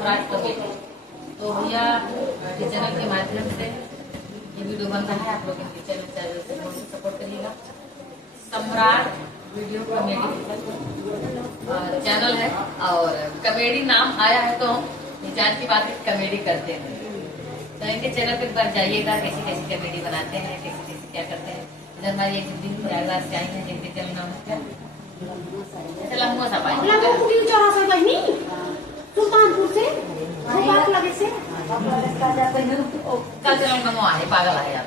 सम्राट कमेटी। तो भैया के चैनल के माध्यम से ये वीडियो बन रहा है, आप लोग इनके चैनल से सपोर्ट करिएगा। सम्राट वीडियो कॉमेडी चैनल है और कॉमेडी नाम आया है तो जान की बात है, कॉमेडी करते हैं। तो इनके चैनल पे एक बार जाइएगा, कैसी कैसी कॉमेडी बनाते हैं, कैसे कैसे क्या करते हैं। इधर हमारी एक दिन प्रयागराज से आई है जिनके चैनल नाम है लम्बो सा पाई सुल्तानपुर से लगे से कल चैनल नमो आए पागल आए आप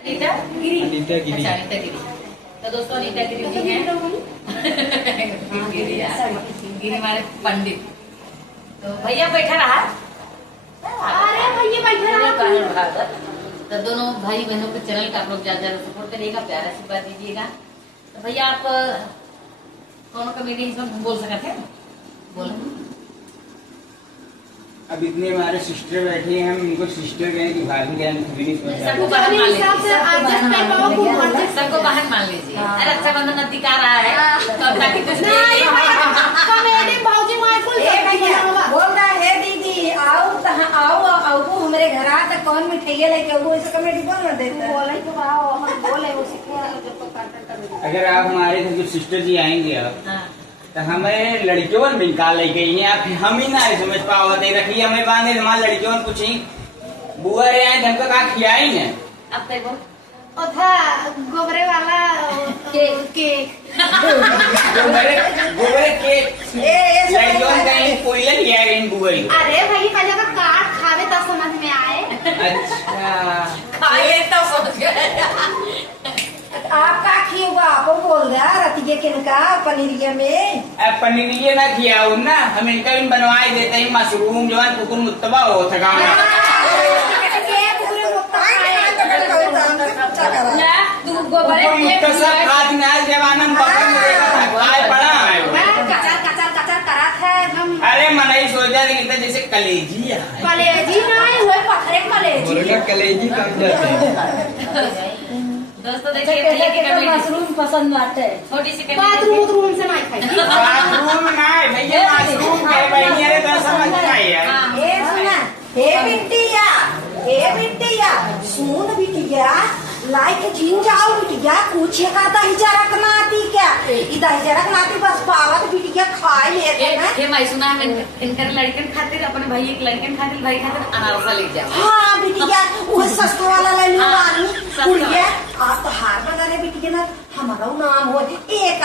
अनीता गिरी। तो दोस्तों अनीता गिरी जी हैं गिरी हमारे पंडित। तो भैया बैठा रहा, अरे भैया बैठा रहा। तो दोनों भाई बहनों के चैनल का आप लोग ज्यादा सपोर्ट करिएगा, प्यारा आशीर्वाद दीजिएगा। तो भैया आप कौन कॉमेडी इसमें बोल सकते हैं? बोलो। अब इतने हमारे सिस्टर बैठी हैं, हम इनको सिस्टर कहें कि भाभी कहें, सबको बहन मान लीजिए। अरे रक्षाबंधन नजदीक आ रहा है तो अब ताकि कुछ बोल रहा है दीदी आओ आओ हमारे घर आ तक कौन मिठाइया लेके वो ऐसे कमेटी कौन कर देता है? बोले वो अगर आप हमारे घर जो सिस्टर जी आएंगे अब तो हमें लड़कियों में निकाल लेके आप हम ही ना समझ पाओ रखिए हमें बांधे हमारे लड़कियों कुछ ही बुआ रे आए हमको कहा खिलाई न अब तक वो था गोबरे वाला केक गोबरे केक लड़कियों कहीं कोई लिया इन बुआ। अरे भाई पहले का काट खावे तब समझ में आए। अच्छा खाए तब समझ गए। आपका खियुआ आप बोल रहा रतिये किनका पनीरिया में अब पनीरिया ना किया ना हम इनका भी बनवाई देते हैं मशरूम जो है कुकुर मुत्तबा हो थका अरे मनई सोचा जैसे कलेजी नहीं हुए पत्थरे कलेजी कम जाते हैं। दोस्तों देखिए भैया की कमेटी मशरूम पसंद आते हैं। छोटी सी बाथरूम से नहीं खाई बाथरूम ना भैया मशरूम के बनिया रे तो समझ नहीं यार। हे सुना हे बिटिया सुन बिटिया लाइक जीन जाओ बिटिया कुछ का दही जरक नाती क्या दही जरक नाती बस पावत बिटिया खाए लेते हैं। हे मैं सुना है इनकर लड़कन खातिर अपने भाई एक लड़कन खातिर भाई खातिर अनारसा ले जाओ। हाँ बिटिया वो सस्ता वाला ले लो रानी कुड़िया आप तो हार बना रहे बिटिया ना हमारा नाम हो एक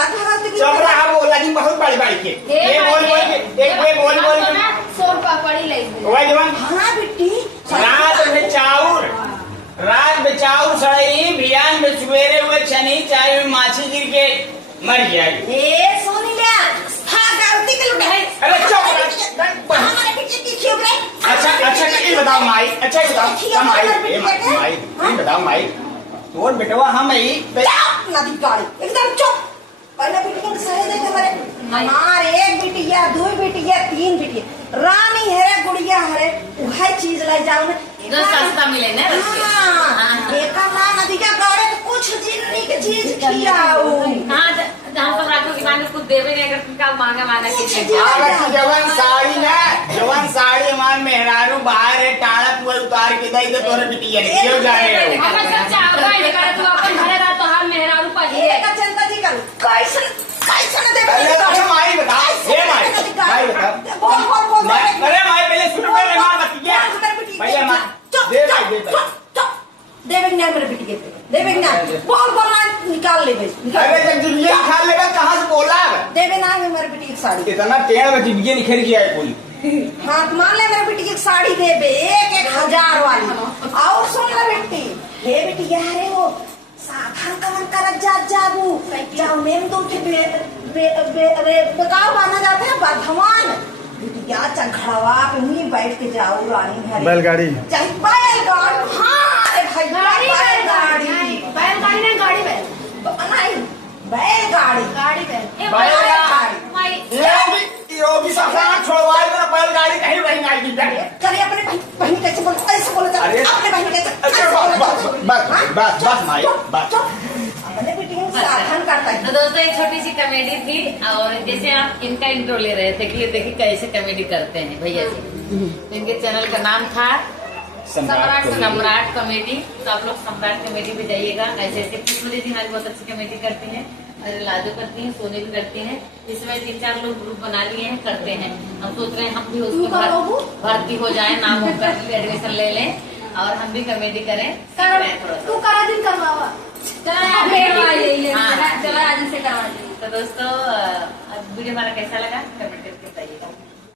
चल रहा बोला जी बहुत बड़ी बड़ी के ये बोल के एक बोल 100 पापड़ी ले ओए जवान हाँ बिट्टी रात में चाउर सड़ई बियान में सवेरे हुए छनी चाय में माछी गिर के मर जाएगी। ए सोनी ले हाँ गलती के लुटाई। अरे चुप हमारे बिट्टी की क्यों रे? अच्छा ये बताओ माई अच्छा ये बताओ बताओ माई तोर बेटवा हम नदी गाड़ी एकदम चुप पहले बिटिया सही देखे हमारे एक बिटिया दो बिटिया तीन बिटिया रानी है गुड़िया है वही चीज ले जाओ ना जो सस्ता मिले ना एक नदी का गाड़ी तो कुछ चीज खिलाओ। हाँ जहाँ सब राखो किसान कुछ देवे नहीं अगर तुमका मांगा जवान साड़ी हमारे मेहरारू बाहर है टाड़ा पुअल उतार के दई तो तोरे बिटिया क्यों जा रहे हो? अच्छा माई बताओ अरे माई पहले सुनो पहले मार बतिया भैया मां दे देवेंगे मेरे बिटिया देवेंगे बोल निकाल ले अरे जब जुलिया खा लेगा कहाँ से बोला देवे ना मेरे बिटिया की साड़ी इतना टेढ़ में जिंदगी निखर गया है कोई। हाँ मान ले मेरे बिटिया की साड़ी देवे 1,000 वाली और सुन ले बेटी हे बिटिया अरे वो साधन कवन करत जाबू जाओ नेम तो बेगाव माना जाता है बर्धमान बिटिया चंखड़वा पे हुई बैठ के जाओ रानी घर बैलगाड़ी चाहे बैलगाड़ी हाँ अरे भाई बैलगाड़ी नहीं गाड़ी यो भी सफा छोड़वाई मेरा बैलगाड़ी कहीं बैलगाड़ी की जाए चलिए अपने बहन कैसे बोलते ऐसे बोलते अपने बहन कैसे बस माई बस अपने बेटी साधन करता है। तो दोस्तों एक छोटी सी कॉमेडी थी, और जैसे आप इनका इंट्रो ले रहे थे कि ये देखिए कैसे कॉमेडी करते हैं भैया जी। तो इनके चैनल का नाम था सम्राट कॉमेडी। तो आप लोग सम्राट कॉमेडी पे जाइएगा। ऐसे ऐसे कृष्ण जी हमारी बहुत अच्छी कॉमेडी करती हैं, और लाजो करती हैं, सोने भी करती हैं। इसमें 3-4 लोग ग्रुप बना लिए हैं, करते हैं। हम सोच रहे हैं हम भी उसमें भर्ती हो जाए, नाम होकर एडमिशन ले लें और हम भी कॉमेडी करें। तू करा दिन करवावा। चलो आज से करवा। तो दोस्तों वीडियो हमारा कैसा लगा कमेंट